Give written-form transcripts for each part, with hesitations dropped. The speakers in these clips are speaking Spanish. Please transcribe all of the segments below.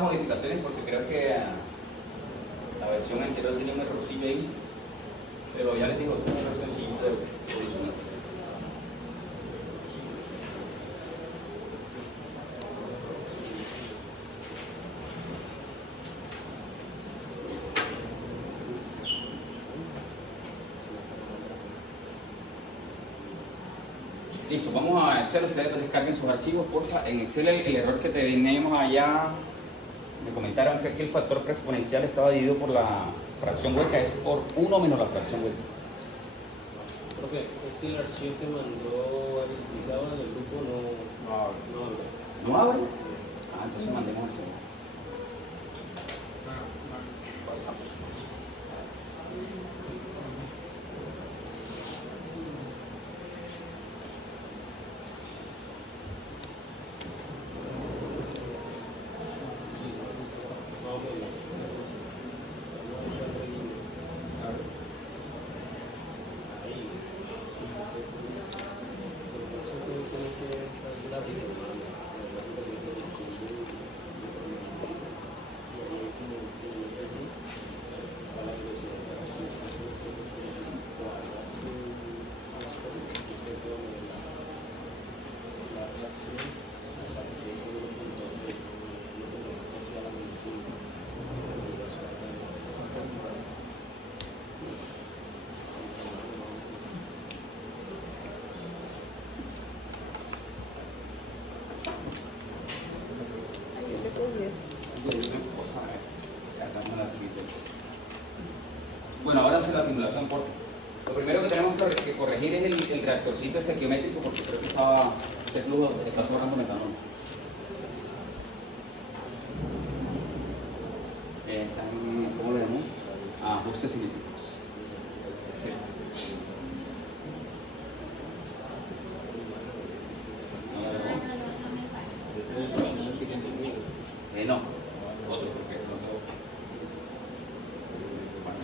demasiadas modificaciones porque creo que la versión anterior tenía un errorcillo ahí, pero ya les digo, es un error sencillo de solucionar. Listo, vamos a Excel, ustedes descarguen sus archivos, porfa. En Excel el error que teníamos allá, me comentaron que aquí el factor preexponencial estaba dividido por la fracción hueca, es por 1 menos la fracción hueca. Profe, es que el archivo que mandó Aristizábal en el grupo no abre. ¿No abre? Ah, entonces mandemos eso. Pasamos. Bueno, ahora hace la simulación por. Lo primero que tenemos que corregir es el reactorcito estequiométrico porque creo que ese flujo está sobrando metanol. ¿Cómo le llamamos? Ajustes cinéticos. Sí. No, otro porque para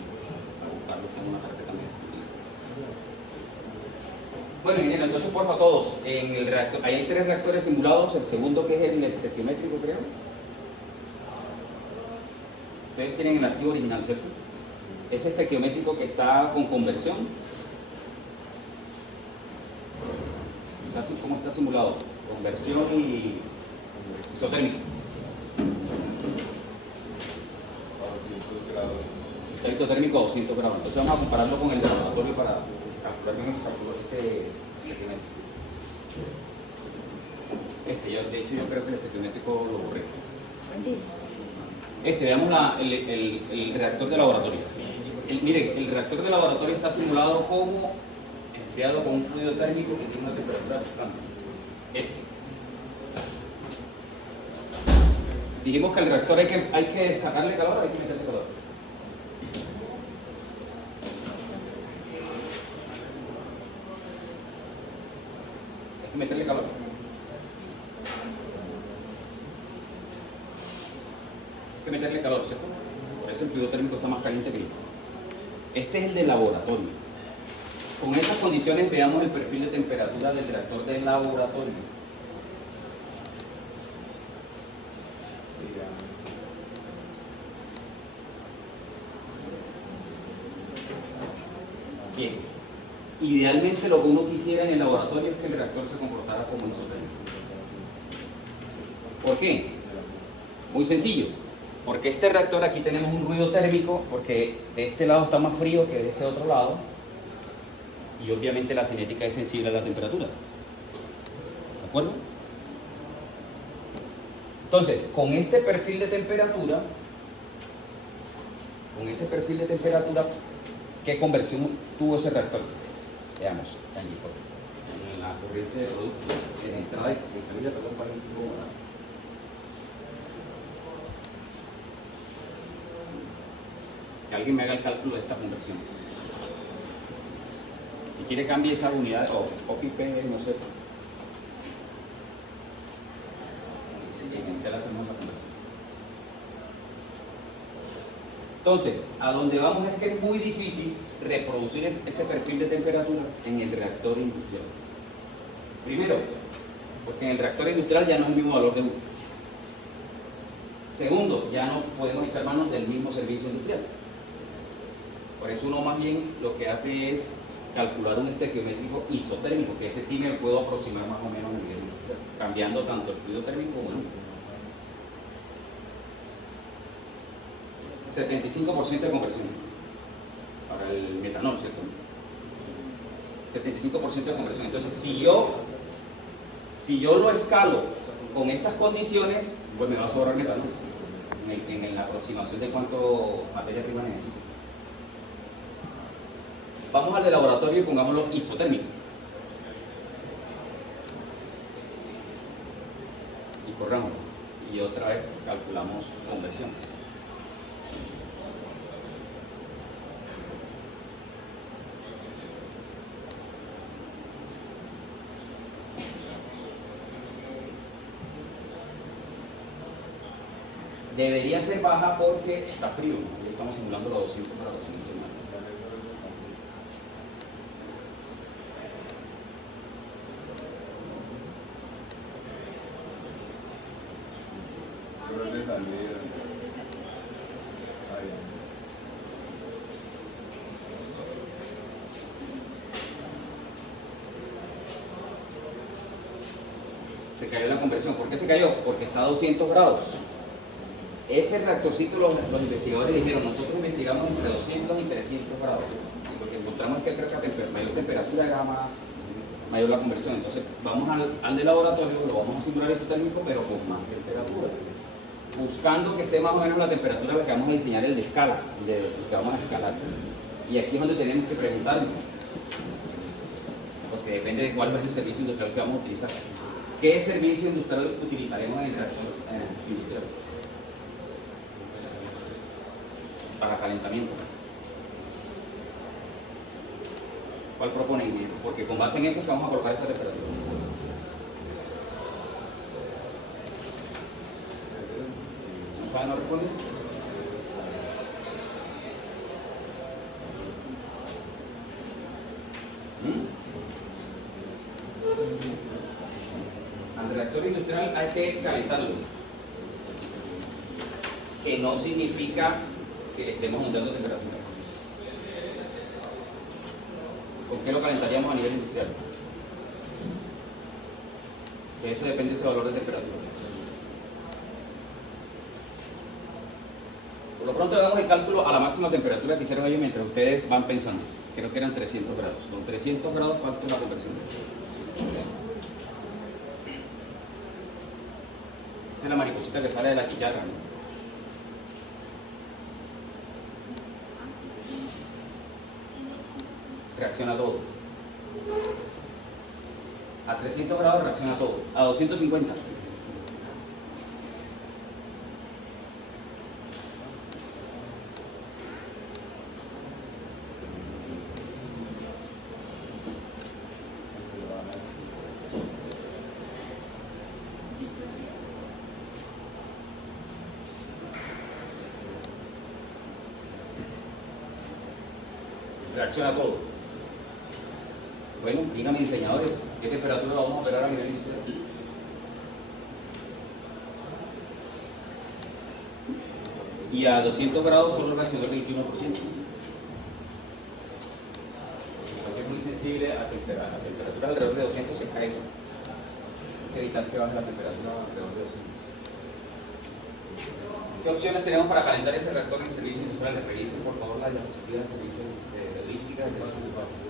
buscarlo tengo una carpeta también. Bueno, ingeniero, entonces porfa todos, en el reactor, ahí hay 3 reactores simulados, el segundo que es el estequiométrico creo. Ustedes tienen el archivo original, ¿cierto? Ese estequiométrico que está con conversión. ¿Cómo está simulado? Conversión y isotérmico. Está isotérmico a 200 grados. Entonces vamos a compararlo con el de laboratorio para calcular bien ese estequiométrico. De hecho yo creo que el estequiométrico lo borré. Veamos el reactor de laboratorio. Miren, el reactor de laboratorio está simulado como enfriado con un fluido térmico que tiene una temperatura constante. Dijimos que al reactor hay que sacarle calor o hay que meterle calor. Hay que meterle calor. Hay que meterle calor, ¿cierto? Por eso el fluido térmico está más caliente que el. Este es el de laboratorio. Con estas condiciones veamos el perfil de temperatura del reactor de laboratorio. Bien, idealmente lo que uno quisiera en el laboratorio es que el reactor se comportara como isotérmico. ¿Por qué? Muy sencillo, porque este reactor aquí tenemos un ruido térmico porque de este lado está más frío que de este otro lado y obviamente la cinética es sensible a la temperatura. ¿De acuerdo? Entonces, con este perfil de temperatura, ¿qué conversión tuvo ese reactor? Veamos, allí, por favor. En la corriente de producto, en entrada y salida, perdón, para el tipo. Que alguien me haga el cálculo de esta conversión. Si quiere cambie esa unidad, o copy, no sé. Sí, en Excel hacemos la conversión. Entonces, a donde vamos es que es muy difícil reproducir ese perfil de temperatura en el reactor industrial. Primero, porque en el reactor industrial ya no es el mismo valor de U. Segundo, ya no podemos echar manos del mismo servicio industrial. Por eso uno más bien lo que hace es calcular un estequiométrico isotérmico, que ese sí me puedo aproximar más o menos a nivel industrial, cambiando tanto el fluido térmico como el líquido. 75% de conversión para el metanol, ¿cierto? 75% de conversión. Entonces, si yo lo escalo con estas condiciones, pues me va a sobrar metanol en la aproximación de cuánto materia prima necesito. Vamos al de laboratorio y pongámoslo isotérmico. Y corramos. Y otra vez calculamos conversión. Debería ser baja porque está frío, ¿no? Estamos simulando los 200 grados. Solo de salida. Se cayó la conversión. ¿Por qué se cayó? Porque está a 200 grados. Ese reactorcito los investigadores dijeron, nosotros investigamos entre 200 y 300 grados. Y lo que encontramos es que creo que a mayor temperatura era mayor la conversión. Entonces vamos al de laboratorio, lo vamos a simular isotérmico, pero con más temperatura. Buscando que esté más o menos la temperatura a la que vamos a diseñar el de escala, que vamos a escalar. Y aquí es donde tenemos que preguntarnos, porque depende de cuál es el servicio industrial que vamos a utilizar. ¿Qué servicio industrial utilizaremos en el reactor industrial? Para calentamiento. ¿Cuál proponen? Porque con base en eso es que vamos a colocar esta temperatura. ¿No saben, no responden? Al reactor industrial hay que calentarlo, que no significa que estemos aumentando temperatura. ¿Con qué lo calentaríamos a nivel industrial? Que eso depende de ese valor de temperatura. Por lo pronto le damos el cálculo a la máxima temperatura que hicieron ellos mientras ustedes van pensando. Creo que eran 300 grados. Con 300 grados, ¿cuánto es la conversión? Esa es la mariposita que sale de la chicharra, ¿no? Reacciona todo. A 300 grados reacciona todo. A 250. Reacciona todo. Bueno, díganme diseñadores, ¿qué temperatura vamos a operar a nivel industrial? Y a 200 grados solo reaccionó el 21%. Es muy sensible a temperatura alrededor de 200 se cae eso. Hay que evitar que baje la temperatura alrededor de 200. ¿Qué opciones tenemos para calentar ese reactor en servicios industriales? Revisen por favor la diapositiva de servicios de logística de servicios industriales.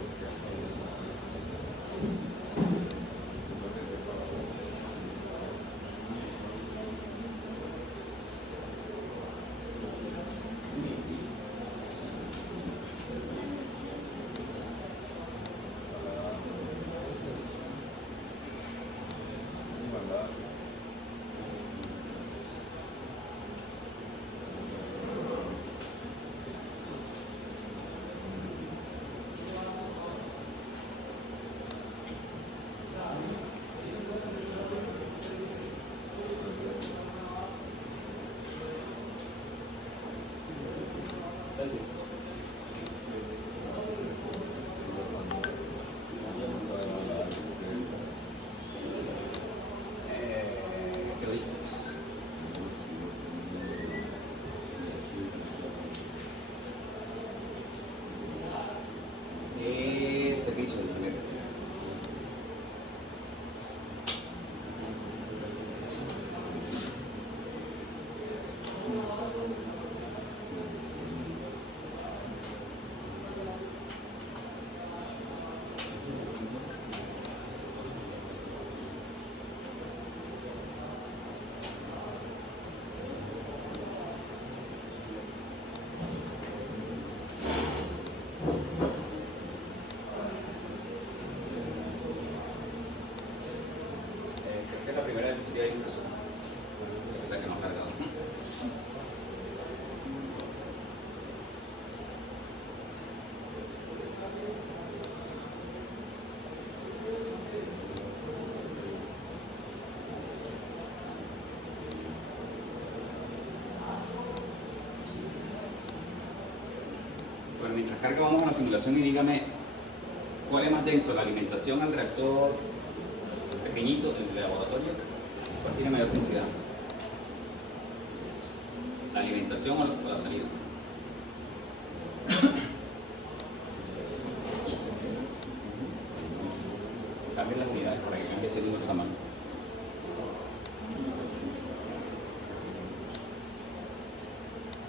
primera diapositiva de impreso. Esa que no ha cargado. Pues mientras carga vamos a la simulación y dígame cuál es más denso, la alimentación al reactor pequeñito del laboratorio, cuál tiene mayor densidad. La alimentación o la salida. Cambien las unidades para que cambie ese número de tamaño.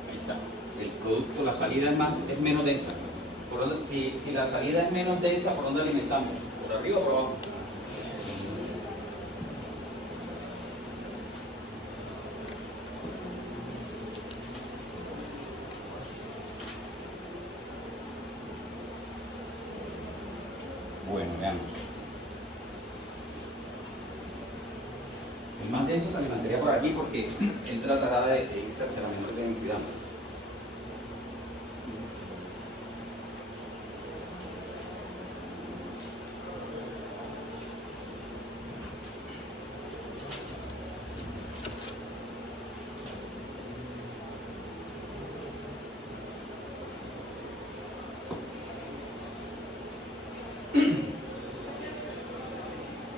Ahí está. El producto, la salida es menos densa. Si la salida es menos densa, ¿por dónde alimentamos? ¿Por arriba o por abajo? Bueno, veamos. El más denso se alimentaría por aquí porque él tratará de irse hacia la menor densidad.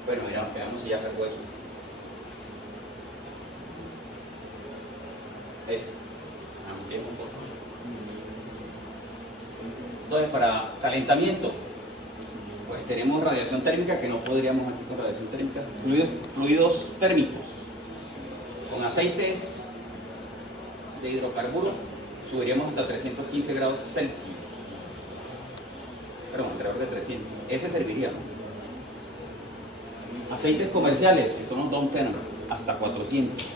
Bueno, mira, veamos si ya cargó eso. Ampliemos un poco. Entonces, para calentamiento, pues tenemos radiación térmica, que no podríamos aquí con radiación térmica. Fluidos térmicos. Con aceites de hidrocarburo subiríamos hasta 315 grados Celsius. Perdón, alrededor de 300. Ese serviría, ¿no? Aceites comerciales, que son los Dow Tenor, hasta 400.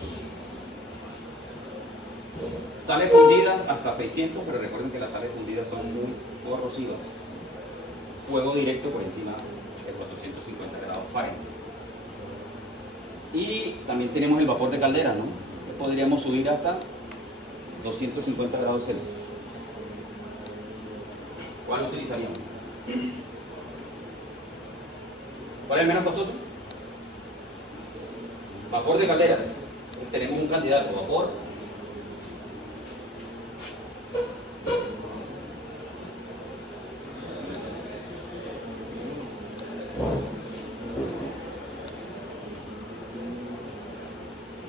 Sales fundidas hasta 600, pero recuerden que las sales fundidas son muy corrosivas. Fuego directo por encima de 450 grados Fahrenheit. Y también tenemos el vapor de caldera, ¿no? Que podríamos subir hasta 250 grados Celsius. ¿Cuál utilizaríamos? ¿Cuál es el menos costoso? Vapor de calderas. Tenemos un candidato, vapor.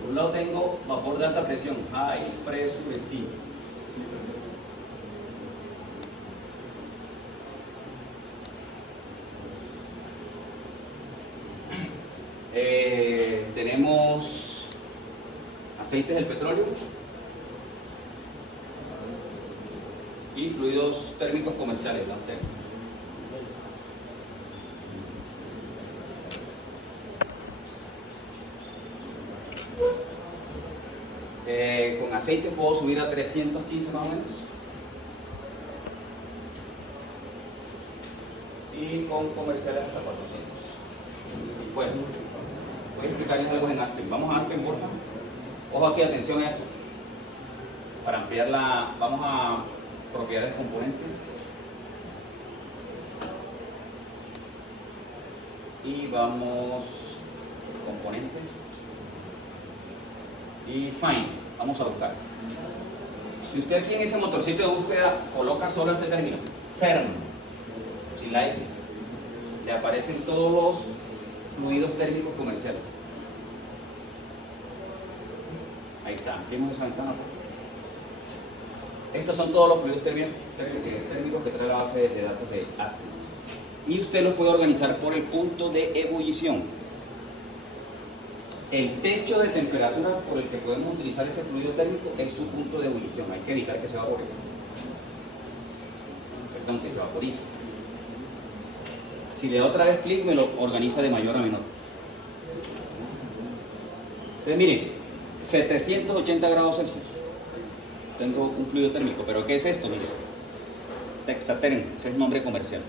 Por un lado tengo vapor de alta presión, high pressure steam. Tenemos aceites del petróleo y fluidos térmicos comerciales, ¿no? Con aceite puedo subir a 315 más o menos. Y con comerciales hasta 400. Bueno, voy a explicarles algo en Aspen. Vamos a Aspen, por favor. Ojo aquí, atención a esto. Para ampliar vamos a propiedades componentes. Y vamos, componentes. Y find, vamos a buscar. Si usted aquí en ese motorcito de búsqueda coloca solo este término, therm, sin la S, le aparecen todos los fluidos térmicos comerciales. Ahí está, ampliemos esa ventana. Estos son todos los fluidos térmicos que trae la base de datos de Aspen. Y usted los puede organizar por el punto de ebullición. El techo de temperatura por el que podemos utilizar ese fluido térmico es su punto de ebullición. Hay que evitar que se evapore. Perdón, que se vaporice. Si le da otra vez clic, me lo organiza de mayor a menor. Entonces, miren, 780 grados Celsius. Tengo un fluido térmico, pero ¿qué es esto? Miren, Texaterm, ese es el nombre comercial.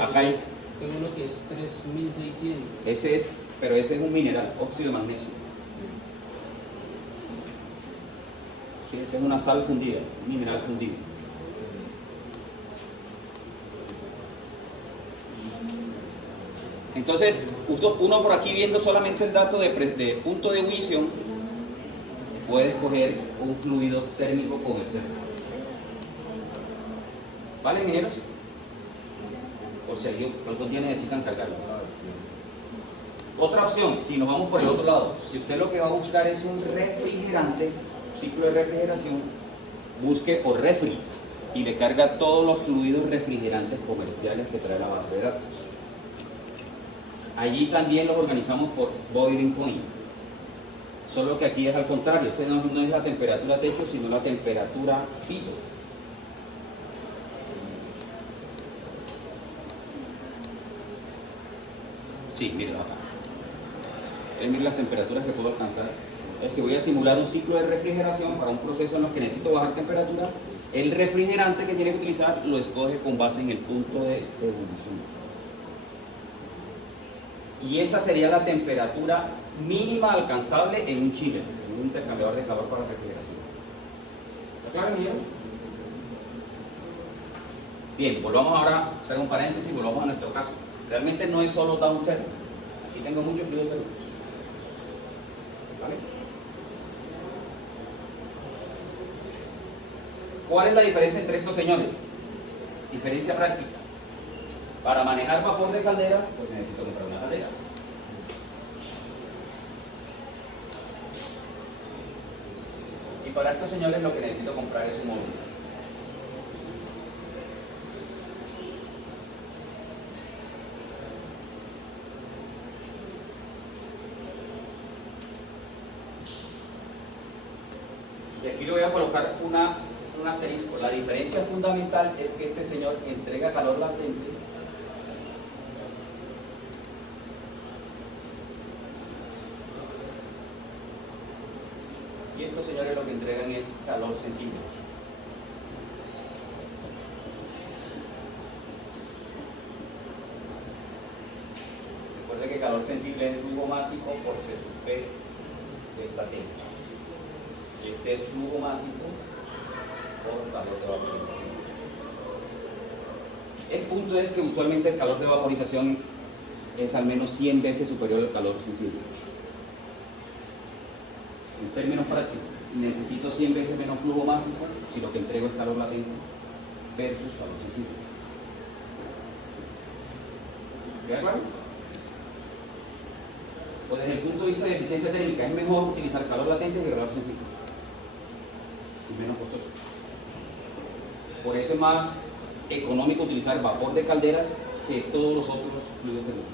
Acá hay Tengo uno que es 3600. Ese es, pero ese es un mineral, óxido de magnesio. Sí, esa es una sal fundida, un mineral fundido. Entonces, uno por aquí viendo solamente el dato de punto de ebullición, puede escoger un fluido térmico comercial. ¿Vale, ingenieros? O si algún día necesitan cargarlo. Otra opción, si nos vamos por el otro lado, si usted lo que va a buscar es un refrigerante, ciclo de refrigeración, busque por refri y le carga todos los fluidos refrigerantes comerciales que trae la base de datos. Allí también los organizamos por boiling point, solo que aquí es al contrario, este no es la temperatura techo, sino la temperatura piso. Sí, mírenlo acá. Miren las temperaturas que puedo alcanzar. Si voy a simular un ciclo de refrigeración para un proceso en el que necesito bajar temperatura, el refrigerante que tiene que utilizar lo escoge con base en el punto de ebullición. Y esa sería la temperatura mínima alcanzable en un chiller, en un intercambiador de calor para refrigeración. ¿Está claro, Miguel? Bien, volvamos ahora a hacer un paréntesis y volvamos a nuestro caso. Realmente no es solo downtherm. Aquí tengo muchos fluidos térmicos. ¿Vale? ¿Cuál es la diferencia entre estos señores? Diferencia práctica. Para manejar vapor de calderas, pues necesito comprar una caldera. Y para estos señores lo que necesito comprar es un móvil. Y aquí le voy a colocar un asterisco. La diferencia fundamental es que este señor entrega calor latente y estos señores lo que entregan es calor sensible. Recuerde que calor sensible es flujo másico por C sub P del latente. Y este es flujo másico por calor de vaporización. El punto es que usualmente el calor de vaporización es al menos 100 veces superior al calor sensible. En términos prácticos, necesito 100 veces menos flujo másico si lo que entrego es calor latente versus calor sensible. ¿De acuerdo? Pues desde el punto de vista de eficiencia térmica es mejor utilizar calor latente que calor sensible. Y menos costoso. Por eso es más económico utilizar vapor de calderas que todos los otros fluidos térmicos.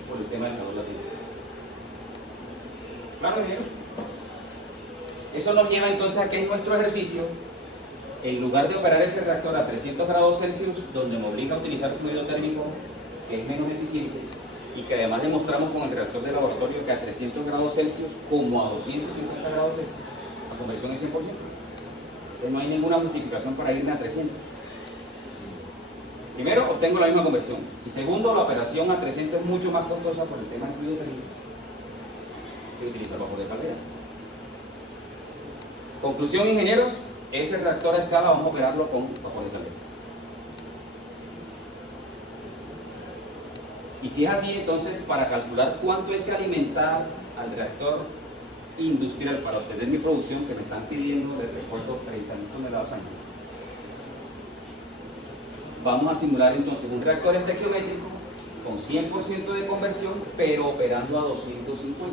Es por el tema del calor latente. ¿Claro, bien? Eso nos lleva entonces a que en nuestro ejercicio, en lugar de operar ese reactor a 300 grados Celsius, donde me obliga a utilizar fluido térmico que es menos eficiente, y que además demostramos con el reactor de laboratorio que a 300 grados Celsius como a 250 grados Celsius, la conversión es 100%. Entonces no hay ninguna justificación para irme a 300. Primero, obtengo la misma conversión. Y segundo, la operación a 300 es mucho más costosa por el tema del fluido térmico que utilizar vapor de caldera. Conclusión, ingenieros, ese reactor a escala vamos a operarlo con vapor de caldera. Y si es así, entonces, para calcular cuánto hay que alimentar al reactor industrial para obtener mi producción, que me están pidiendo, les recuerdo, 30.000 toneladas año, vamos a simular entonces un reactor estequiométrico con 100% de conversión, pero operando a 250.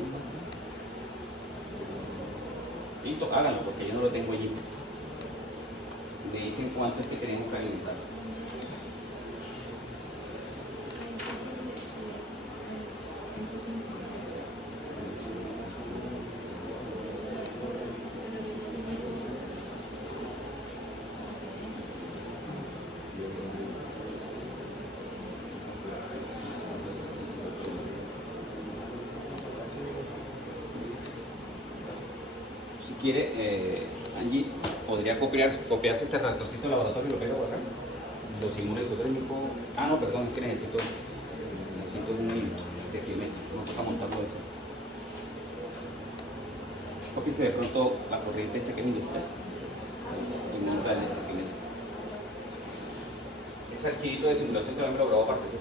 Listo, háganlo, porque yo no lo tengo allí. Me dicen cuánto es que tenemos que alimentar. Si quiere, Angie, podría copiarse este reactorcito de laboratorio y lo pega por acá. Lo simula isotérmico. Ah, no, perdón, es que necesito un minuto. De que no toca montarlo eso. Cópiese de pronto la corriente esta que es industrial. Y monta el este que me. Ese archivito de simulación también me lo grabó aparte.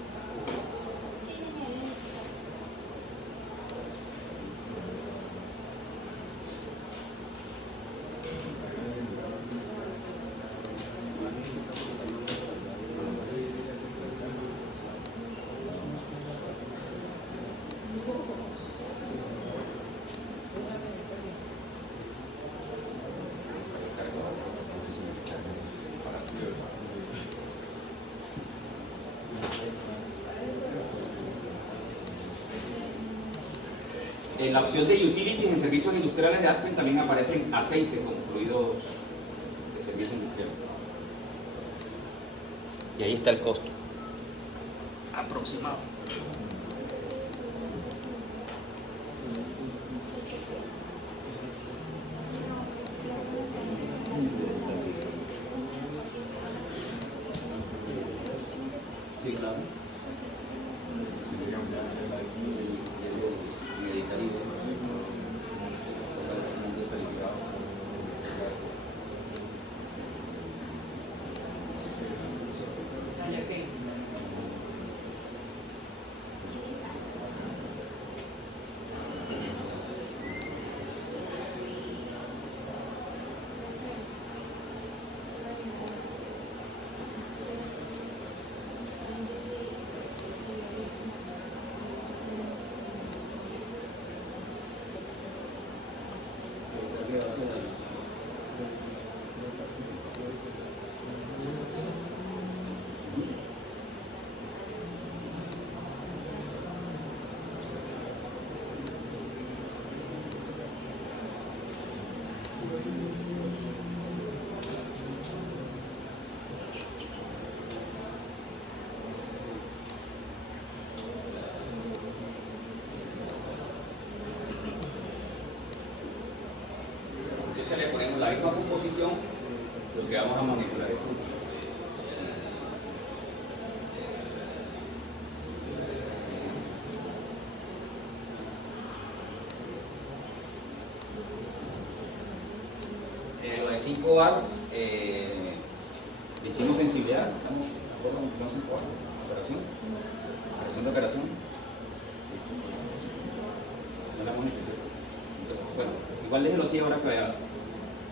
En la opción de Utilities en servicios industriales de Aspen también aparecen aceites como fluidos de servicio industrial. Y ahí está el costo aproximado. Sí, claro. Entonces le ponemos la misma composición, lo que vamos a manipular es fruto. Lo de 5 bar, le hicimos sensibilidad, estamos de acuerdo con que son 5 bar, operación de operación. No la hemos hecho, ¿cierto? Entonces, bueno, igual déjelo así ahora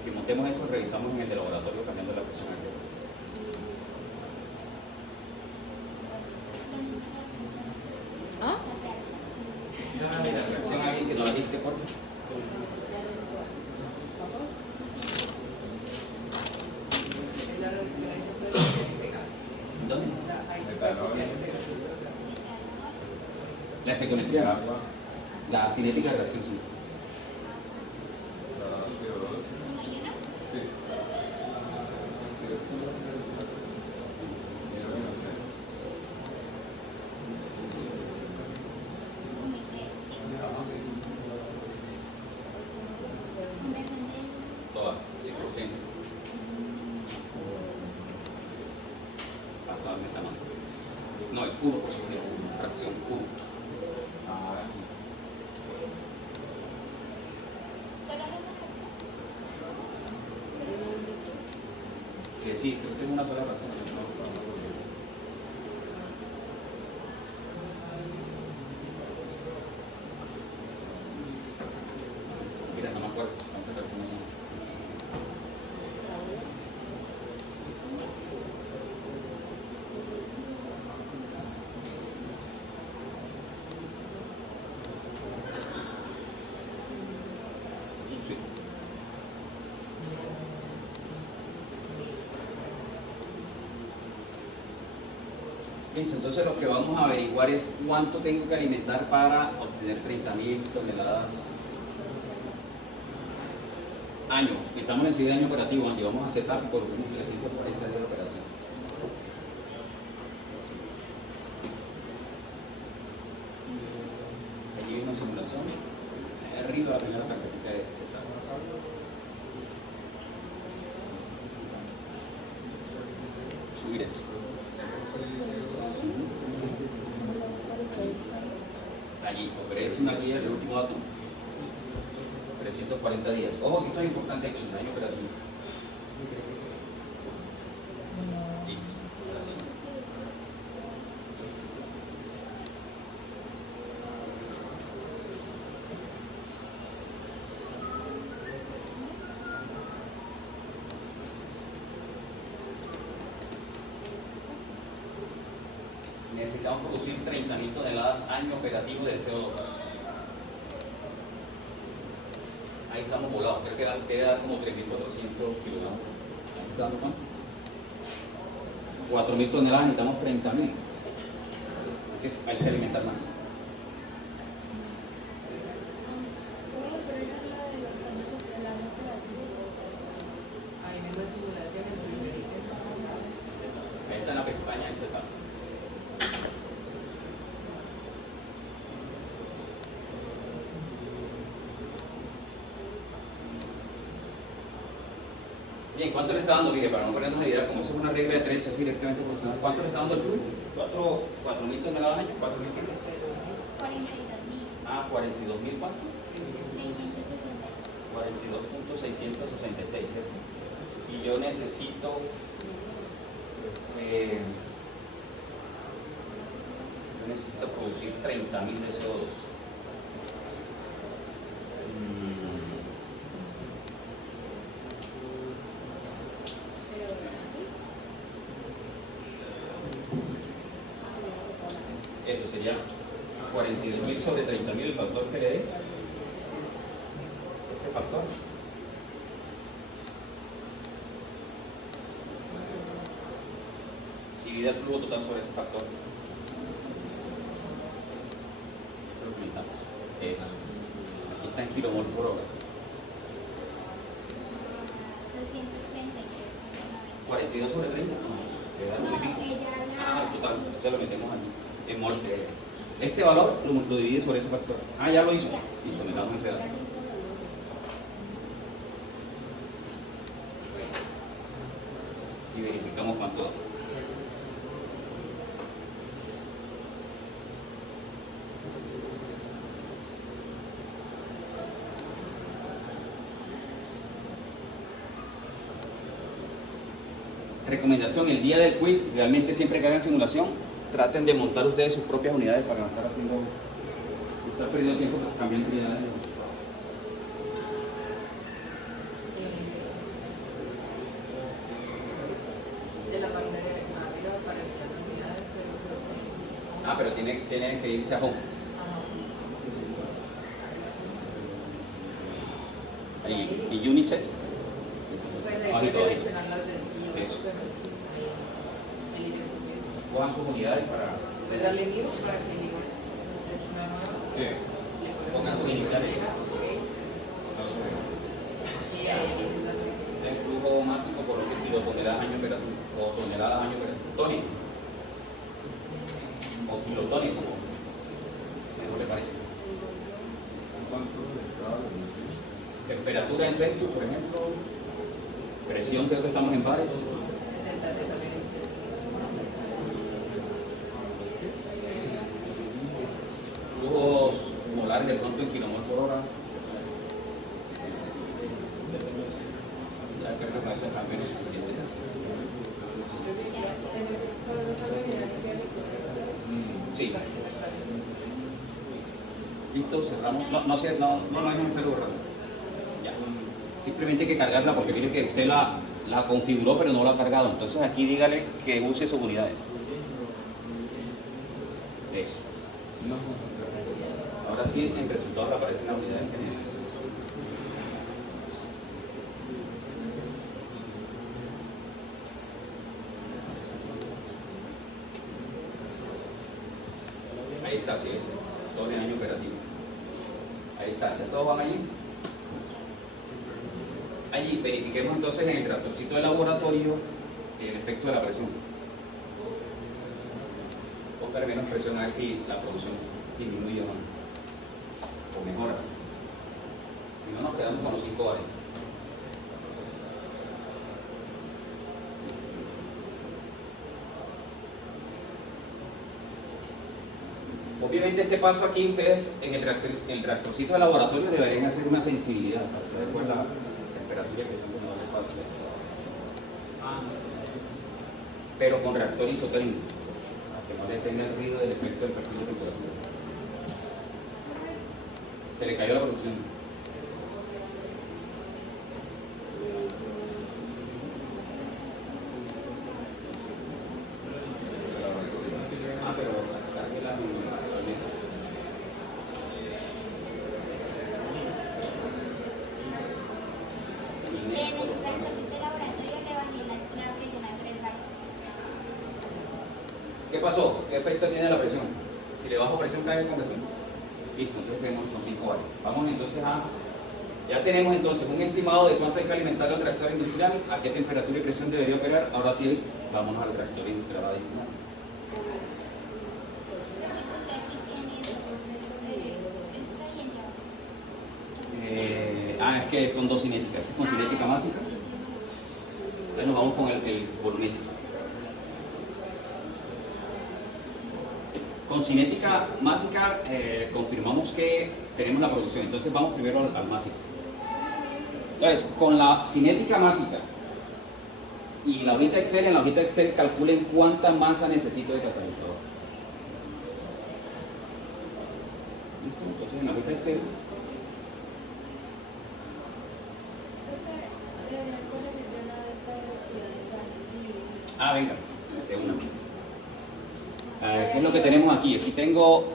que montemos eso, revisamos en el de laboratorio cambiando la presión aquí. ¿Ah? La reacción a alguien que no la viste, por favor. ¿Dónde? La efectometría. La cinética de reacción, sí. Toda, 100%. Pasado el metanol. No, es 1%, fracción 1. Que sí, creo que es una sola fracción. Mira, no me acuerdo cuántas fracciones son. Entonces lo que vamos a averiguar es cuánto tengo que alimentar para obtener 30.000 toneladas año. Estamos en el siguiente año operativo, Andy. Vamos a hacer TAP por unos 340 días de operación. Allí hay una simulación. Arriba la primera característica de Z. subir eso. Allí, ofrece una guía del último dato. 340 días. Ojo que esto es importante que el año operativo. Listo. Así. Necesitamos producir 30.000 toneladas año operativo de CO2. Ahí estamos volados, creo que debe dar como 3.400 kilogramos. Ahí está, ¿no? 4.000 toneladas, necesitamos 30.000. Hay que alimentar más. Ahí está en la pestaña ese tal. Bien, ¿cuánto le está dando? Mire, para no ponernos a idea, como eso es una regla de 3, así directamente proporcional, ¿cuánto le está dando el flujo? 4.000 toneladas al año, 4.000 kilos. 42.000. Ah, 42.000 ¿cuánto? 666. 42.666, ¿cierto? Y yo necesito producir 30.000 de CO2. Eso sería 42.000 sobre 30.000, el factor que le dé. Este factor. Divide el flujo total sobre ese factor. Eso lo comentamos. Eso. Aquí está en kilomol por hora. 42 sobre 30. Le da muy bien. Ah, total. Entonces lo metemos aquí. En mol de aire. Este valor lo divide sobre ese factor. Ah, ya lo hizo. Listo, me damos ese dato. Y verificamos cuánto da. Recomendación, el día del quiz, realmente siempre que hagan simulación, traten de montar ustedes sus propias unidades para no estar haciendo, estar perdiendo tiempo cambiando unidades. De la parte de arriba aparecen las unidades, pero creo que... Ah, pero tiene que irse a home. Y Uniset. Pues hay Ahí que todo ahí. seleccionar las del sí, Eso. pero ahí el ir escogiendo. Cojan sus unidades para Pues darle new para que digas pongan sus iniciales. y ahí eliges las El flujo máximo por lo que kilotoneladas año operativo o toneladas año operativo. Tónico. O kilotónico, como mejor le parece. Temperatura en Celsius, por ejemplo. Presión, creo que estamos en bares. Flujos molares de pronto en kilomol por hora. Ya creo que eso también es suficiente. Sí. Listo, cerramos. No es necesario borrar. Ya. Simplemente hay que cargarla porque mire que usted la configuró pero no la ha cargado. Entonces aquí dígale que use sus unidades. Eso. Ahora sí, en resultados aparecen las unidades que necesito. Ahí está, sí, todo el año operativo. Ahí está, ya todos van allí. Allí verifiquemos entonces en el tractorcito de laboratorio el efecto de la presión. Buscar menos presión a ver si la producción disminuye o no. O mejora. Si no, nos quedamos con los 5 bares. Obviamente este paso aquí ustedes en el reactorcito de laboratorio deberían hacer una sensibilidad para saber cuál es la temperatura que son como de parte. Pero con reactor isotérmico, para que no le tenga el ruido del efecto del perfil de temperatura. Se le cayó la producción. Pero cargue la En el reactorcito de laboratorio le bajé la presión a 3 bares. ¿Qué pasó? ¿Qué efecto tiene la presión? Si le bajo presión, cae la compresión. Listo, entonces tenemos con 5 bares. Vamos entonces a... Ya tenemos entonces un estimado de cuánto hay que alimentar al reactor industrial, a qué temperatura y presión debería operar. Ahora sí, vámonos al reactor industrial adicional. Usted aquí tiene esta y en la Es que son dos cinéticas. Este es con cinética másica. Entonces nos vamos con el volumétrico. Con cinética másica confirmamos que tenemos la producción. Entonces vamos primero al másico. Entonces, con la cinética másica y la hojita Excel, en la hojita Excel calculen cuánta masa necesito de catalizador. ¿Listo? Entonces en la hojita Excel venga, de una. ¿Qué es lo que tenemos aquí? Aquí tengo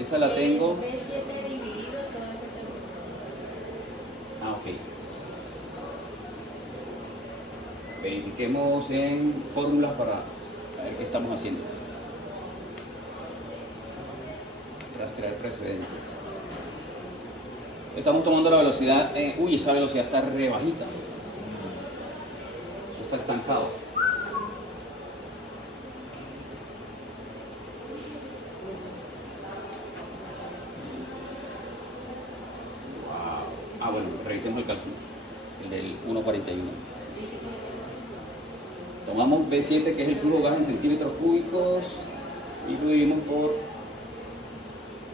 esa la tengo. B7 dividido, todo ese tema. Ok. Verifiquemos en fórmulas para ver qué estamos haciendo. Rastrear precedentes. Estamos tomando la velocidad. Uy, esa velocidad está re bajita. Eso está estancado. Bueno, revisemos el cálculo, el del 1.41. Tomamos B7, que es el flujo de gas en centímetros cúbicos, y lo dividimos por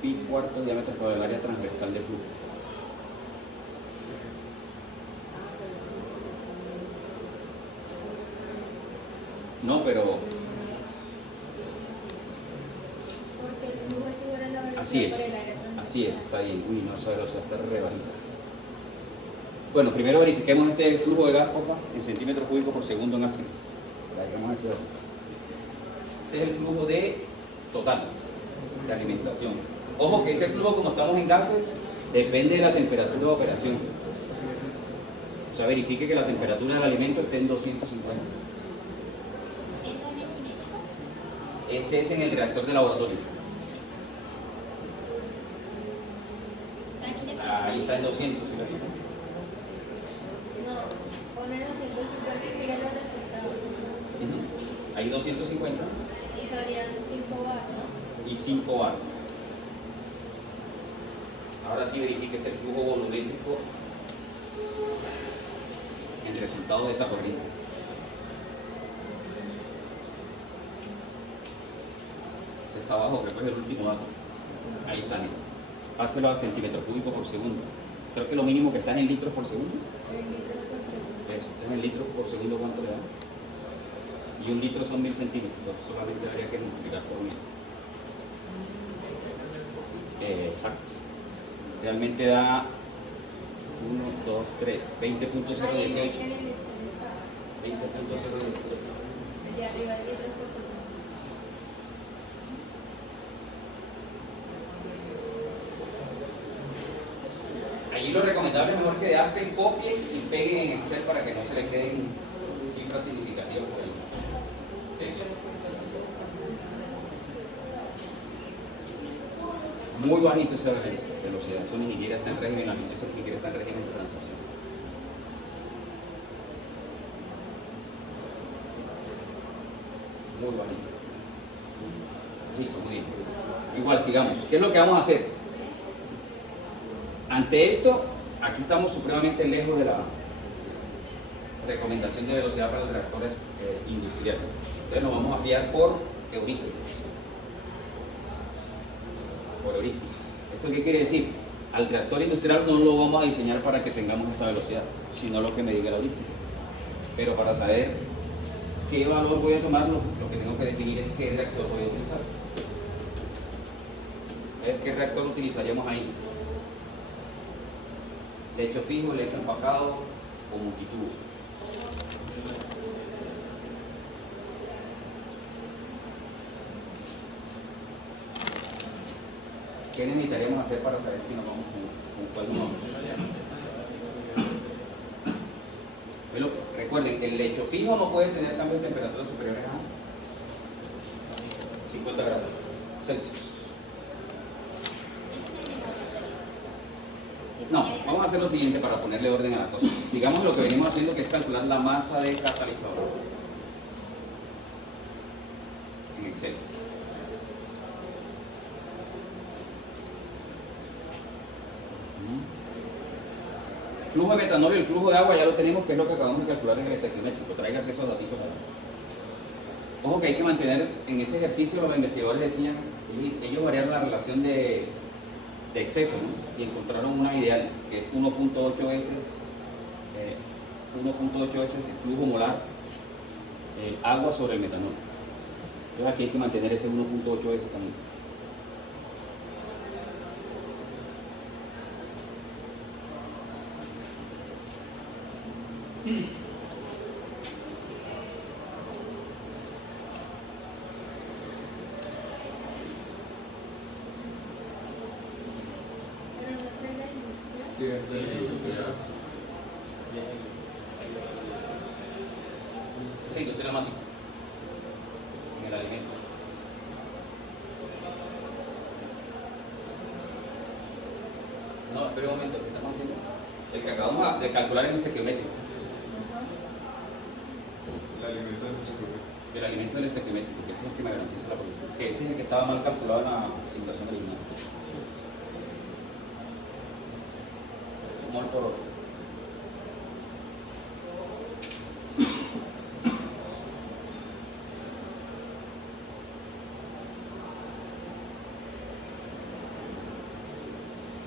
pi cuarto diámetro por el área transversal del flujo. No, pero... Porque el flujo es igual a la velocidad Así es, por el área transversal. así es, está bien. Uy, no, esa velocidad está re bajita. Bueno, primero verifiquemos este flujo de gas, porfa, en centímetros cúbicos por segundo en ácido. Ese es el flujo total de alimentación. Ojo que ese flujo, como estamos en gases, depende de la temperatura de operación. O sea, verifique que la temperatura del alimento esté en 250. ¿Eso en el cinético? Ese es en el reactor de laboratorio. Ahí está en 200. ¿Sí? No, pone 250 y mira los resultados. Ahí 250 Y serían 5 bar, ¿no? y 5 bar. Ahora sí verifique el flujo volumétrico el resultado de esa corriente. Ese está abajo, creo que es el último dato. Ahí está, mira. Páselo a centímetros cúbicos por segundo. Creo que lo mínimo que está es en litros por segundo. Eso, está en litros por segundo, ¿cuánto le da? Y un litro son 1000 centímetros, solamente habría que multiplicar por 1000. Exacto. Realmente da 1, 2, 3, 20.018. 20.018. El de arriba es litros por segundo. Allí lo recomendable es mejor que de Aspen copien y peguen en Excel para que no se le queden cifras significativas por ahí. ¿Sí? Muy bajito esa velocidad, eso ni siquiera está en régimen, eso ni siquiera está en régimen de transición. Muy bajito. Listo, muy bien. Igual, sigamos. ¿Qué es lo que vamos a hacer? Ante esto, aquí estamos supremamente lejos de la recomendación de velocidad para los reactores industriales. Entonces nos vamos a fiar por heurísticas. Por heurísticas. ¿Esto qué quiere decir? Al reactor industrial no lo vamos a diseñar para que tengamos esta velocidad, sino lo que me diga la heurística. Pero para saber qué valor voy a tomar, lo que tengo que definir es qué reactor voy a utilizar. Entonces, ¿qué reactor utilizaríamos ahí? Lecho fijo, lecho empacado o multitubo. ¿Qué necesitaríamos hacer para saber si nos vamos con cuál nos vamos? Pero recuerden, el lecho fijo no puede tener cambios de temperatura superiores a 50 grados Celsius. No, vamos a hacer lo siguiente para ponerle orden a la cosa. Sigamos lo que venimos haciendo, que es calcular la masa de catalizador en Excel. Flujo de metanol y el flujo de agua ya lo tenemos, que es lo que acabamos de calcular en el estequiométrico. Tráigase esos datos para acá. Ojo que hay que mantener en ese ejercicio, los investigadores decían, ellos variaron la relación de exceso, ¿no? Y encontraron una ideal, que es 1.8 veces el flujo molar agua sobre el metanol. Entonces aquí hay que mantener ese 1.8 veces también. Sí, es de la industria. Esa industria máxima en el alimento. No, espera un momento, ¿qué estamos haciendo? El que acabamos de calcular en este estequiométrico. El alimento del sector. El alimento del estequiométrico, que ese es el que me garantiza la producción. Que ese es el que estaba mal calculado en la simulación original. Mol por hora.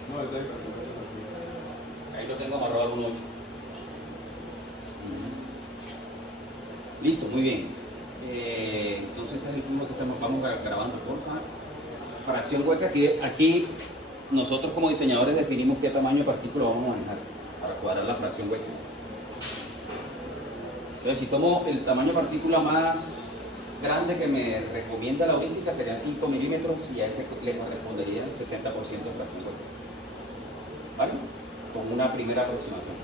No, esa es la calculación aquí. Ahí lo tengo amarrado al 1.8. Listo, muy bien. Entonces ese es el flujo que vamos grabando, porfa. Fracción hueca, aquí nosotros como diseñadores definimos qué tamaño de partícula vamos a manejar para cuadrar la fracción hueca. Entonces, si tomo el tamaño de partícula más grande que me recomienda la heurística, serían 5 milímetros y a ese le correspondería el 60% de fracción hueca. ¿Vale? Con una primera aproximación.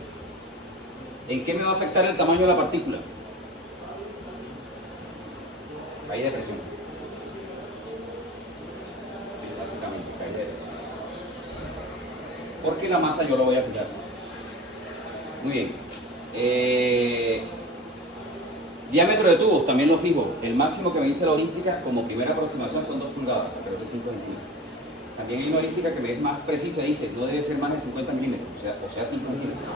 ¿En qué me va a afectar el tamaño de la partícula? Caída de presión. Sí, básicamente, caída de presión. Porque la masa yo lo voy a fijar. Muy bien. Diámetro de tubos, también lo fijo. El máximo que me dice la heurística como primera aproximación son 2 pulgadas, alrededor de 5 centímetros. También hay una heurística que me es más precisa, dice, no debe ser más de 50 milímetros, o sea 5 milímetros.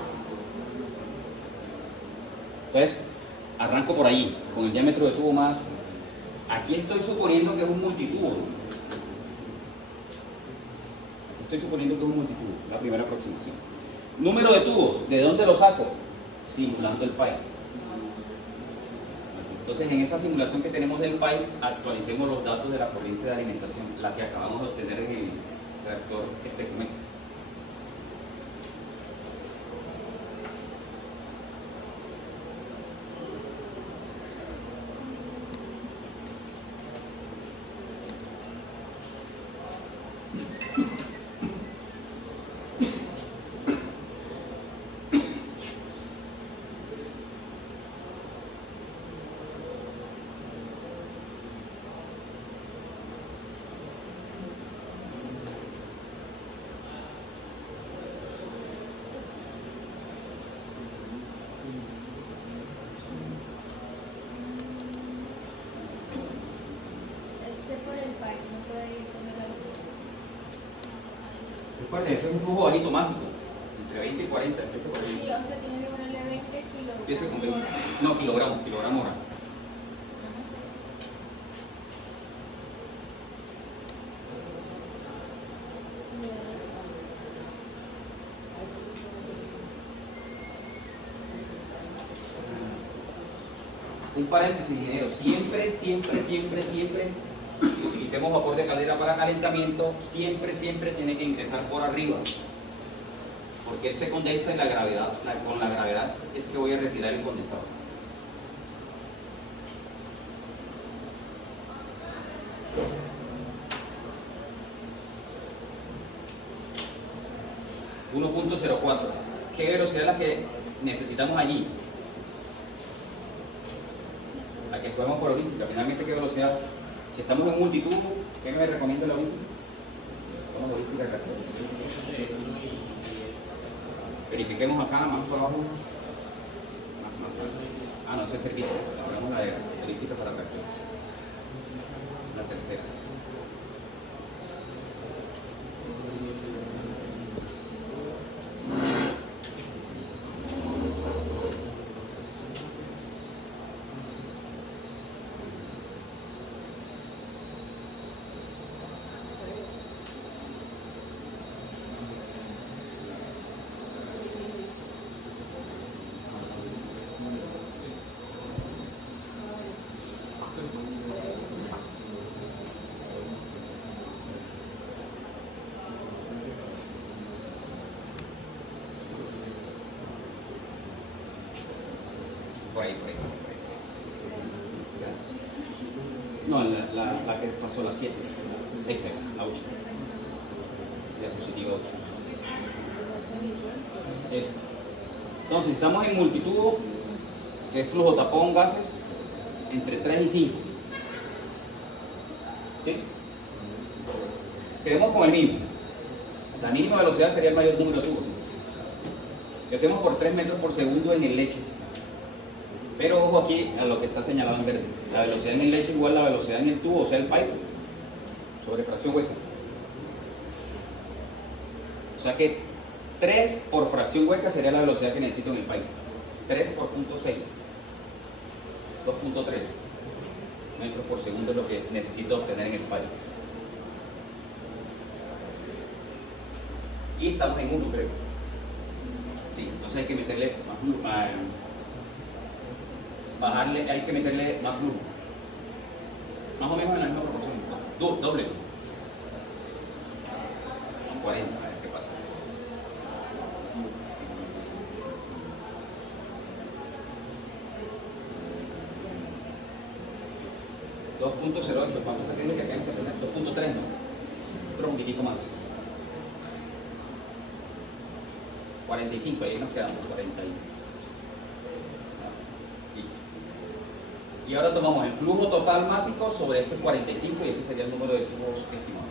Entonces, arranco por ahí, con el diámetro de tubo más. Aquí estoy suponiendo que es un multitubo. Estoy suponiendo que es un multitubo, la primera aproximación. Número de tubos, ¿de dónde lo saco? Simulando el pipe. Entonces, en esa simulación que tenemos del pipe, actualicemos los datos de la corriente de alimentación, la que acabamos de obtener en el reactor estequiométrico. Recuerden, ese es un flujo bajito másico, entre 20 y 40, empiece por Sí, ahí. o sea, tiene que ponerle 20 kilogramos. Empiece con 20, no, kilogramos hora. Un paréntesis, ingeniero, siempre que utilicemos vapor de caldera para calentamiento, siempre tiene que ingresar por arriba, porque él se condensa en la gravedad, con la gravedad es que voy a retirar el condensador. .04. ¿Qué velocidad es la que necesitamos allí? La que escogemos por holística. Finalmente, ¿qué velocidad? Si estamos en multitud, ¿qué me recomienda la holística? Vamos a holística acá. Verifiquemos acá, más por abajo. Más. Ah, no, ese es servicio. Hablamos la de holística para tractores. La tercera. Por ahí. No, la que pasó, la 7. Esa, la 8. Diapositiva 8. Esta. Entonces, estamos en multitud, que es flujo tapón gases, entre 3 y 5. ¿Sí? Queremos con el mínimo. La mínima velocidad sería el mayor número de tubos. Que hacemos por 3 metros por segundo en el lecho. Pero ojo aquí a lo que está señalado en verde. La velocidad en el lecho igual a la velocidad en el tubo, o sea, el pipe, sobre fracción hueca. O sea que 3 por fracción hueca sería la velocidad que necesito en el pipe. 3 por .6. 2.3 metros por segundo es lo que necesito obtener en el pipe. Y estamos en 1, creo. Sí, entonces hay que meterle más flujo. Hay que meterle más flujo. Más o menos en la misma proporción. Doble. 40, a ver qué pasa. .08, ¿cuánto se tiene que tener? 2.3, ¿no? Otro poquitico más. 45, ahí nos quedamos, 40. Listo. Y ahora tomamos el flujo total másico sobre este 45 y ese sería el número de tubos estimado.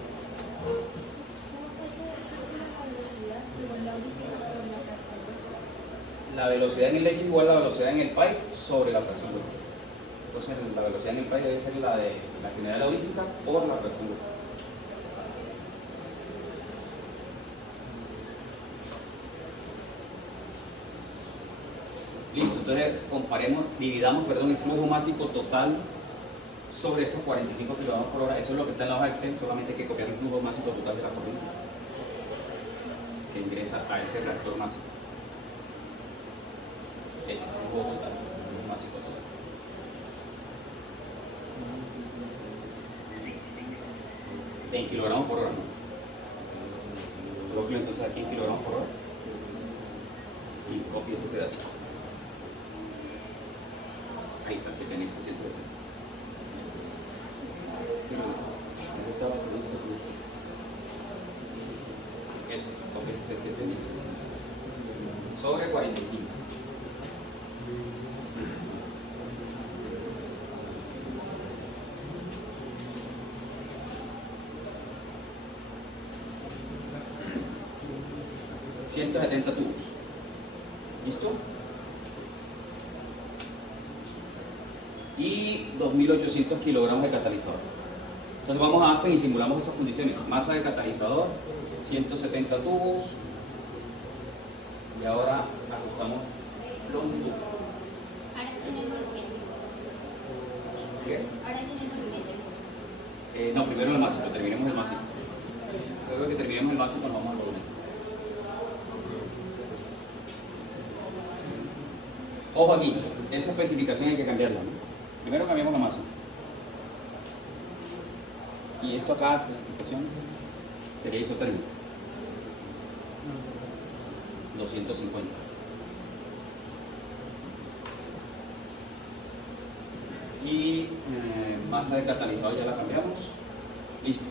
La velocidad en el lecho igual a la velocidad en el pipe sobre la fracción de hueco. Entonces la velocidad en el pipe debe ser la de la que me da la holística por la fracción de hueco. Listo, entonces dividamos el flujo másico total sobre estos 45 km por hora. Eso es lo que está en la hoja Excel, solamente hay que copiar el flujo másico total de la corriente que ingresa a ese reactor másico. Ese flujo total, flujo másico total. En kilogramos por hora, ¿no? Coloco entonces aquí en kilogramos por hora y copio ese dato. Ahí está, 7660. Ese, copio ese 7660. Sobre 45. $170 tubos. ¿Listo? Y 2.800 kilogramos de catalizador. Entonces vamos a Aspen y simulamos esas condiciones. Masa de catalizador, 170 tubos. Y ahora ajustamos longitud. Ahora es en el movimiento. ¿Qué? Ahora es en el movimiento. No, primero el máximo, terminemos el máximo. Luego que terminemos el máximo nos vamos al volumen. Ojo aquí, esa especificación hay que cambiarla, ¿no? Primero cambiamos la masa. Y esto acá, especificación, sería isotérmico. 250. Y masa de catalizador ya la cambiamos. Listo.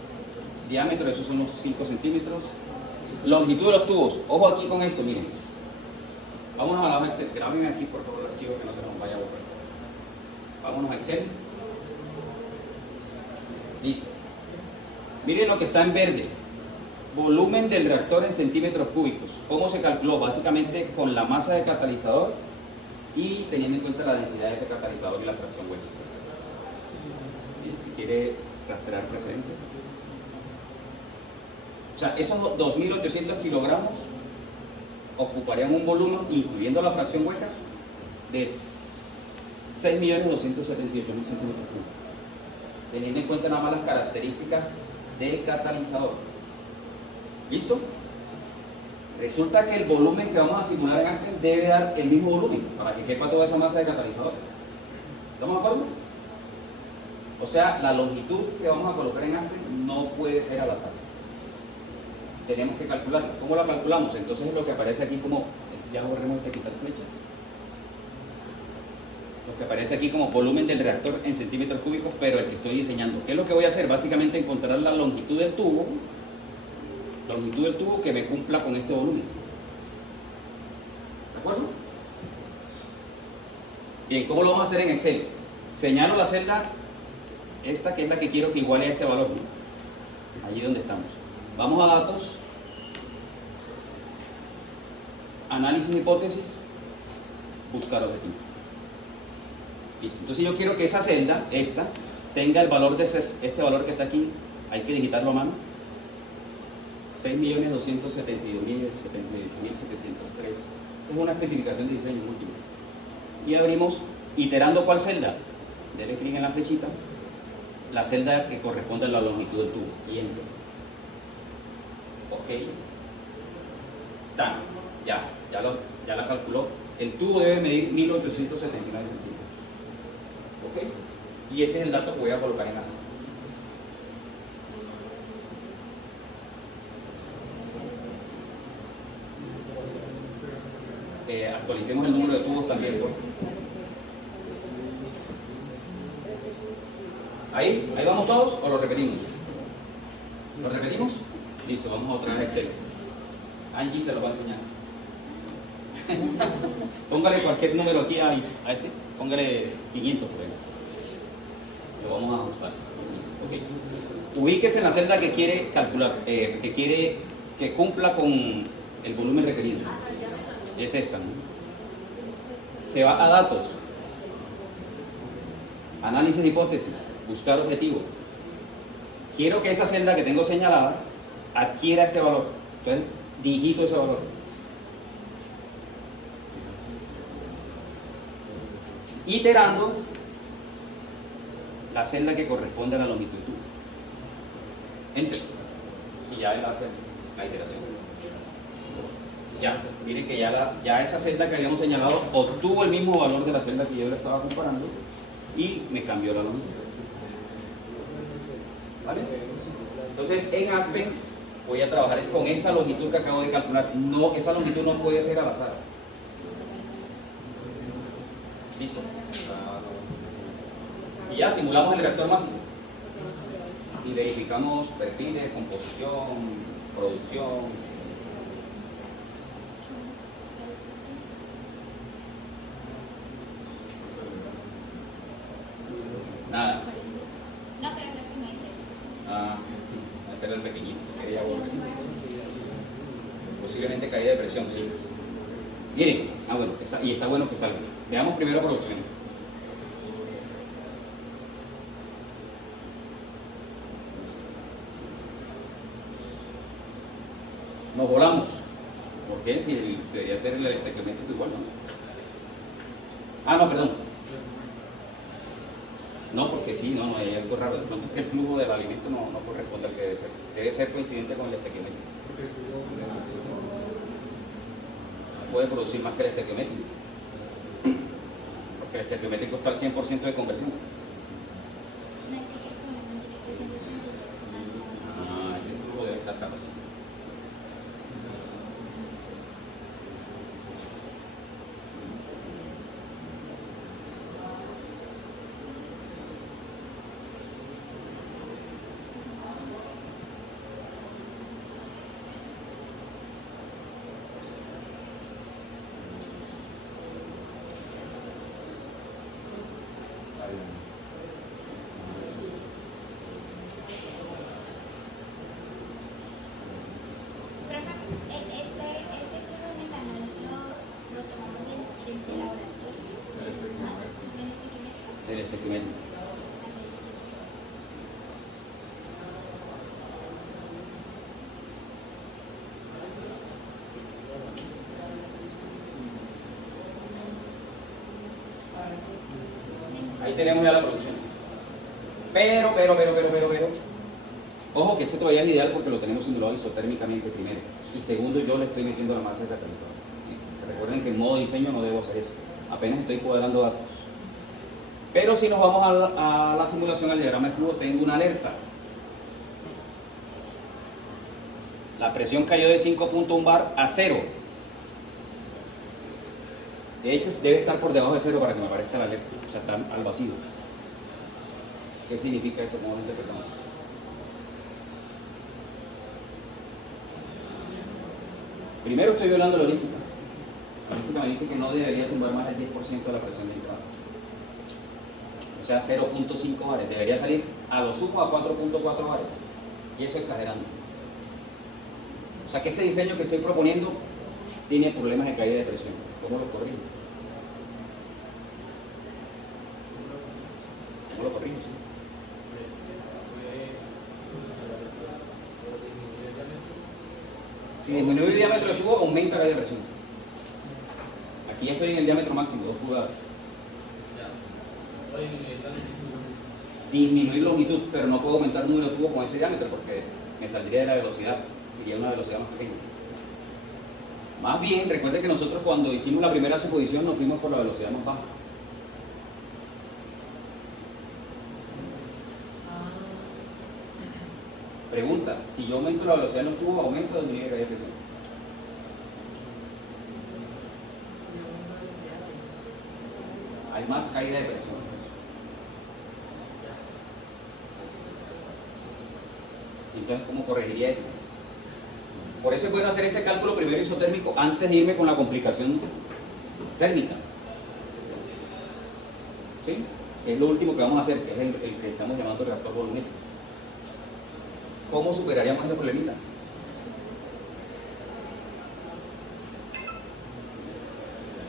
Diámetro, esos son los 5 centímetros. Longitud de los tubos. Ojo aquí con esto, miren. Vámonos a la hoja Excel. Grábenme aquí, por favor, el archivo que no se nos vaya a borrar. Vámonos a Excel. Listo. Miren lo que está en verde. Volumen del reactor en centímetros cúbicos. ¿Cómo se calculó? Básicamente con la masa de catalizador y teniendo en cuenta la densidad de ese catalizador y la fracción hueca. Si quiere rastrear precedentes. O sea, esos 2.800 kilogramos ocuparían un volumen, incluyendo la fracción hueca, de 6.278.000 centímetros cúbicos. Teniendo en cuenta nada más las características del catalizador. ¿Listo? Resulta que el volumen que vamos a simular en Aspen debe dar el mismo volumen para que quepa toda esa masa de catalizador. ¿Estamos de acuerdo? O sea, la longitud que vamos a colocar en Aspen no puede ser al azar. Tenemos que calcularla. ¿Cómo la calculamos? Entonces lo que aparece aquí como, ya borremos este quitar flechas. Lo que aparece aquí como volumen del reactor en centímetros cúbicos, pero el que estoy diseñando. ¿Qué es lo que voy a hacer? Básicamente encontrar la longitud del tubo que me cumpla con este volumen. ¿De acuerdo? Bien, ¿cómo lo vamos a hacer en Excel? Señalo la celda, esta que es la que quiero que iguale a este valor, ¿no? Allí donde estamos. Vamos a datos, análisis de hipótesis, buscar objetivo. Listo. Entonces yo quiero que esa celda, esta, tenga el valor de este valor que está aquí, hay que digitarlo a mano, 6.272.078.703. Es una especificación de diseño múltiples. Y abrimos, iterando ¿cuál celda? Dele clic en la flechita, la celda que corresponde a la longitud del tubo. Y enter. Ok. Ya la calculó. El tubo debe medir 1.879 centímetros. ¿Ok? Y ese es el dato que voy a colocar en la celda. Actualicemos el número de tubos también, pues. ¿Ahí vamos todos o lo repetimos? ¿Lo repetimos? Listo, vamos otra vez a Excel. Angie se lo va a enseñar. Póngale cualquier número aquí a ese, póngale 500 por ahí. Lo vamos a ajustar. Listo, ok. Ubíquese en la celda que quiere calcular, que quiere que cumpla con el volumen requerido. Es esta, ¿no? Se va a datos, análisis de hipótesis, buscar objetivo. Quiero que esa celda que tengo señalada adquiera este valor. Entonces, digito ese valor. Iterando la celda que corresponde a la longitud. Enter. Y ya él hace la iteración. Ya, miren que ya esa celda que habíamos señalado obtuvo el mismo valor de la celda que yo le estaba comparando y me cambió la longitud. ¿Vale? Entonces en Aspen voy a trabajar con esta longitud que acabo de calcular. No, esa longitud no puede ser al azar. ¿Listo? Y ya simulamos el reactor máximo y verificamos perfiles, composición, producción. Nada. No, pero creo que no es eso. Ese era el pequeñito. Quería volver. Posiblemente caída de presión, sí. Miren, bueno, y está bueno que salga. Veamos primero producción. Nos volamos. ¿Por qué? Si se debería hacer el estequiométrico igual, ¿no? No, perdón. No, porque sí, no, hay algo raro. De pronto es que el flujo del alimento no corresponde al que debe ser. Debe ser coincidente con el estequiométrico. Puede producir más que el estequiométrico. ¿Ok? porque el estequiométrico está al 100% de conversión. No es que como no indique 233,9. Ah, ese flujo debe estar capacitado. Este cloro de metanol lo tomamos del script de laboratorio. Más en este químico. Del estequiométrico. Entonces es Ahí tenemos ya la producción. Pero, ojo que este todavía es ideal porque lo tenemos simulado isotérmicamente primero. Y segundo, yo le estoy metiendo la masa de catalizador. Se recuerden que en modo diseño no debo hacer eso. Apenas estoy cuadrando datos. Pero si nos vamos a la simulación, al diagrama de flujo, tengo una alerta. La presión cayó de 5.1 bar a 0. De hecho, debe estar por debajo de 0 para que me aparezca la alerta. O sea, está al vacío. ¿Qué significa eso? ¿Cómo lo interpretamos? Primero estoy violando la holística. La holística me dice que no debería tumbar más del 10% de la presión de entrada. O sea, 0.5 bares. Debería salir a lo sumo a 4.4 bares. Y eso exagerando. O sea que ese diseño que estoy proponiendo tiene problemas de caída de presión. ¿Cómo lo corrijo? ¿Cómo lo corrijo? Sí. Si disminuye el diámetro del tubo, aumenta la caída de presión. Aquí ya estoy en el diámetro máximo, 2 pulgadas. Disminuir longitud, pero no puedo aumentar el número de tubos con ese diámetro porque me saldría de la velocidad, iría a una velocidad más pequeña. Más bien, recuerden que nosotros cuando hicimos la primera suposición nos fuimos por la velocidad más baja. Pregunta, si yo aumento la velocidad en los tubos, ¿aumento o disminuye la caída de presión? Hay más caída de presión. Entonces, ¿cómo corregiría eso? Por eso es bueno hacer este cálculo primero isotérmico antes de irme con la complicación térmica. ¿Sí? Es lo último que vamos a hacer, que es el que estamos llamando reactor volumétrico. ¿Cómo superaríamos ese problemita?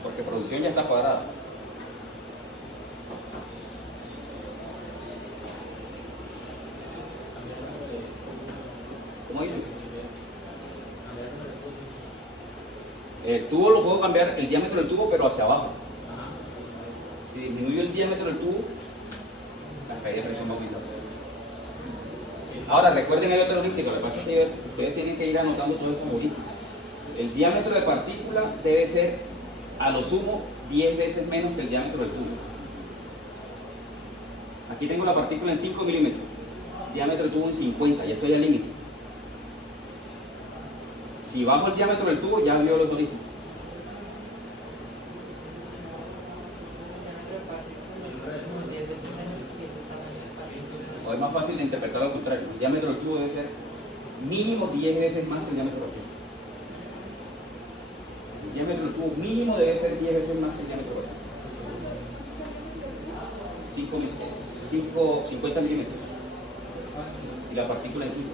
Porque producción ya está cuadrada. ¿Cómo dicen? El tubo lo puedo cambiar, el diámetro del tubo, pero hacia abajo. Si disminuyo el diámetro del tubo, la caída de presión va a aumentar. Ahora, recuerden, hay otra heurística. Lo que pasa es que ustedes tienen que ir anotando todas esas heurísticas. El diámetro de partícula debe ser, a lo sumo, 10 veces menos que el diámetro del tubo. Aquí tengo la partícula en 5 milímetros, diámetro del tubo en 50, ya estoy al límite. Si bajo el diámetro del tubo, ya vio los heurísticos. O es más fácil de interpretar al contrario. El diámetro del tubo debe ser mínimo 10 veces más que el diámetro del tubo. El diámetro del tubo mínimo debe ser 10 veces más que el diámetro del tubo. 50 milímetros. Y la partícula en 5.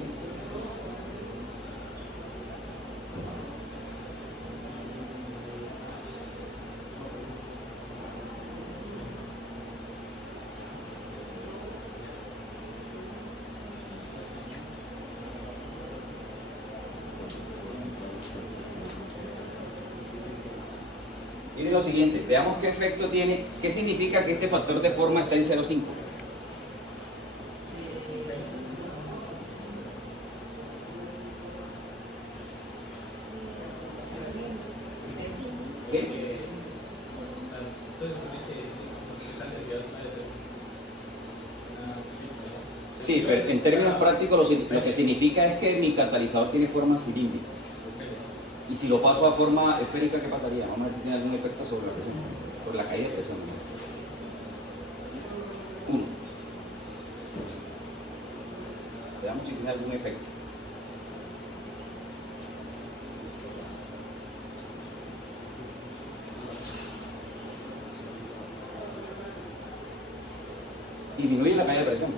Miren lo siguiente, veamos qué efecto tiene, qué significa que este factor de forma está en 0,5. ¿Qué? Sí, pero en términos prácticos lo que significa es que mi catalizador tiene forma cilíndrica. Y si lo paso a forma esférica, ¿qué pasaría? Vamos a ver si tiene algún efecto sobre la presión, sobre la caída de presión. 1. Veamos si tiene algún efecto. Disminuye la caída de presión.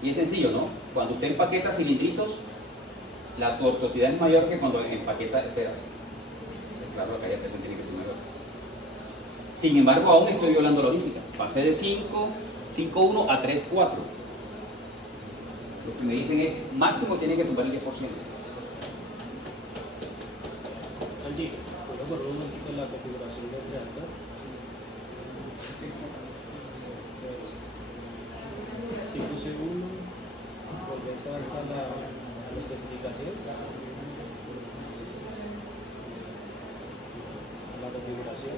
Y es sencillo, ¿no? Cuando usted empaqueta cilindritos, la tortuosidad es mayor que cuando empaqueta esferas. Claro, la caída de presión tiene que ser mayor. Sin embargo, aún estoy violando la holística. Pasé de 5.1 a 3.4. Lo que me dicen es, máximo tiene que tumbar el 10%. Angie, ¿puedo borrar un momentito la configuración del reactor? Si puse 1, volvés a dar a la especificación, a la configuración.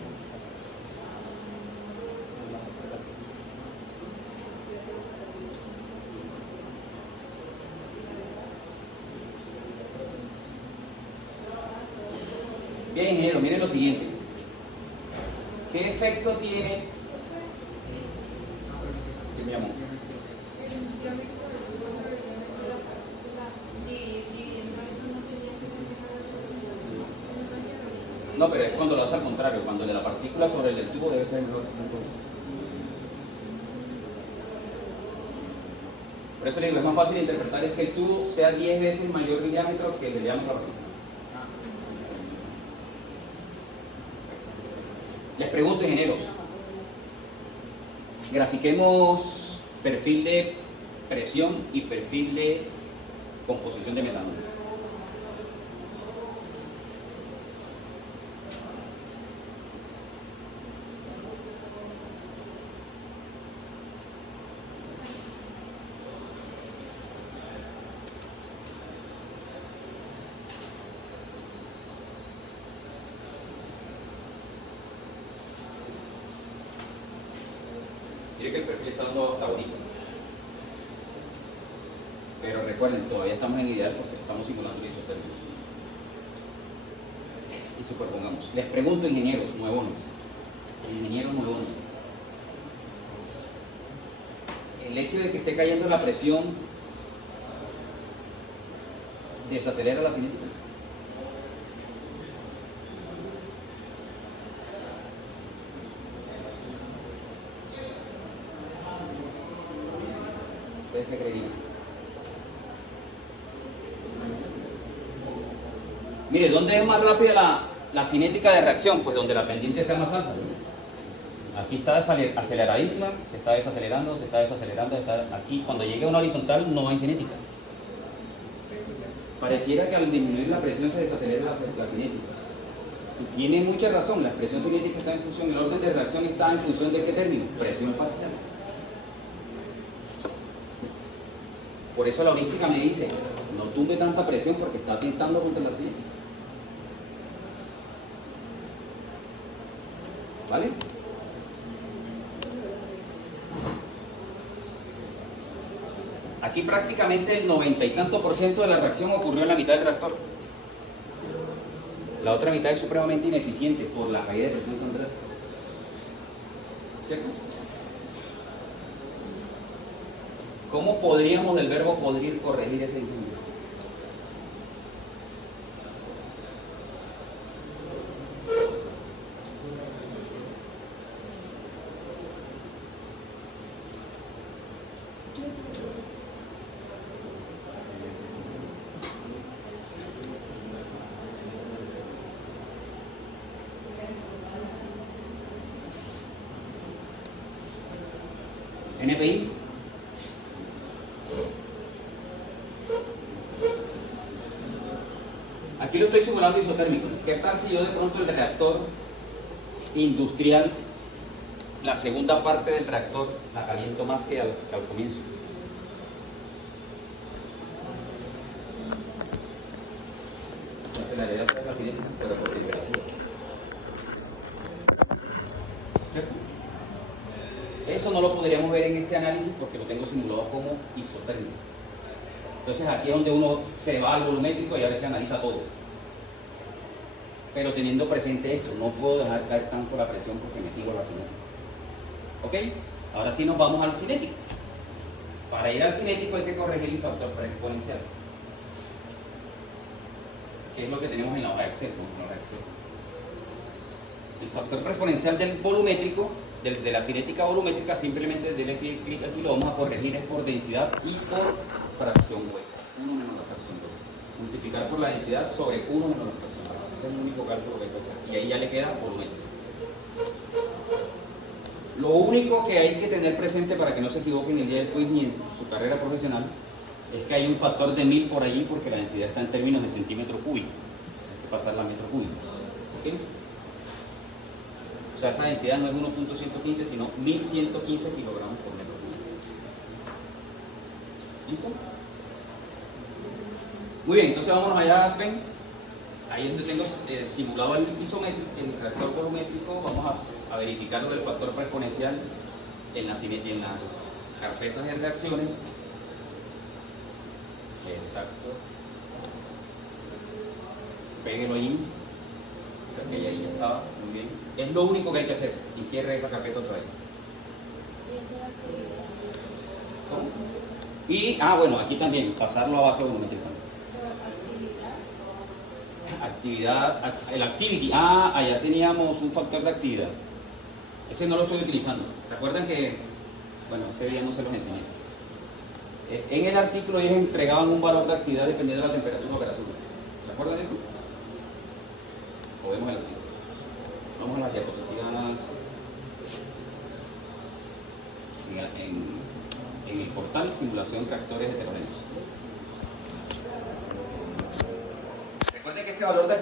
Bien, ingeniero, miren lo siguiente. ¿Qué efecto tiene? ¿Qué me llamó? No, pero es cuando lo hace al contrario, cuando el de la partícula sobre el del tubo debe ser menor. Por eso le digo, es más fácil de interpretar es que el tubo sea 10 veces mayor en diámetro que el de diámetro de la partícula. Les pregunto, ingenieros, grafiquemos perfil de presión y perfil de composición de metano. Mire que el perfil está dando hasta ahorita. Pero recuerden, todavía estamos en ideal porque estamos simulando el isotérmico. Y superpongamos. Les pregunto, ingenieros nuevones. Ingenieros nuevones. El hecho de que esté cayendo la presión desacelera la cinética. ¿Ustedes qué creerían? Mire, ¿dónde es más rápida la cinética de reacción? Pues donde la pendiente sea más alta. Aquí está aceleradísima, se está desacelerando, aquí. Cuando llegue a una horizontal no hay cinética. Pareciera que al disminuir la presión se desacelera la cinética. Y tiene mucha razón, la presión cinética está en función, el orden de reacción está en función de qué término, presión parcial. Por eso la holística me dice, no tumbe tanta presión porque está atentando contra la cinética. ¿Vale? Aquí prácticamente el 90 y tanto % de la reacción ocurrió en la mitad del reactor. La otra mitad es supremamente ineficiente por la caída de presión central. ¿Cierto? ¿Cómo podríamos del verbo podrir corregir ese incendio? NPI. Aquí lo estoy simulando isotérmico. ¿Qué tal si yo de pronto el reactor industrial, la segunda parte del reactor, la caliento más que al comienzo? Aceleraría la cinética, pero por temperatura. ¿Cierto? eso no lo podríamos ver en este análisis porque lo tengo simulado como isotérmico. Entonces aquí es donde uno se va al volumétrico y ahora se analiza todo. Pero teniendo presente esto, no puedo dejar caer tanto la presión porque me tiro la cinética. ¿Ok? Ahora sí nos vamos al cinético. Para ir al cinético hay que corregir el factor preexponencial. Que es lo que tenemos en la hoja de Excel. El factor preexponencial del volumétrico, de la cinética volumétrica, simplemente denle clic aquí, lo vamos a corregir es por densidad y por fracción hueca. 1 menos la fracción hueca. Multiplicar por la densidad sobre 1 menos la fracción hueca. Ese es el único cálculo que hay que hacer. Y ahí ya le queda volumétrico. Lo único que hay que tener presente para que no se equivoquen el día del quiz ni en su carrera profesional es que hay un factor de 1000 por allí porque la densidad está en términos de centímetro cúbico. Hay que pasarla a metro cúbico. ¿Ok? O sea, esa densidad no es 1.115 sino 1115 kilogramos por metro cúbico. ¿Listo? Muy bien, entonces vámonos allá a Aspen. Ahí es donde tengo simulado el reactor volumétrico. Vamos a verificar lo del factor preexponencial en las carpetas de reacciones. Exacto. Péguelo ahí. Porque ahí ya estaba. Muy bien. Es lo único que hay que hacer. Y cierre esa carpeta otra vez. ¿Cómo? Y, bueno, aquí también, pasarlo a base volumétrica. Actividad, el activity, allá teníamos un factor de actividad. Ese no lo estoy utilizando. Recuerden que, bueno, ese día no se los enseñé. En el artículo ellos entregaban un valor de actividad dependiendo de la temperatura operación. ¿Se acuerdan de eso? O vemos el artículo. Vamos a las diapositivas en el portal Simulación Reactores Heterogéneos. Recuerden que este valor de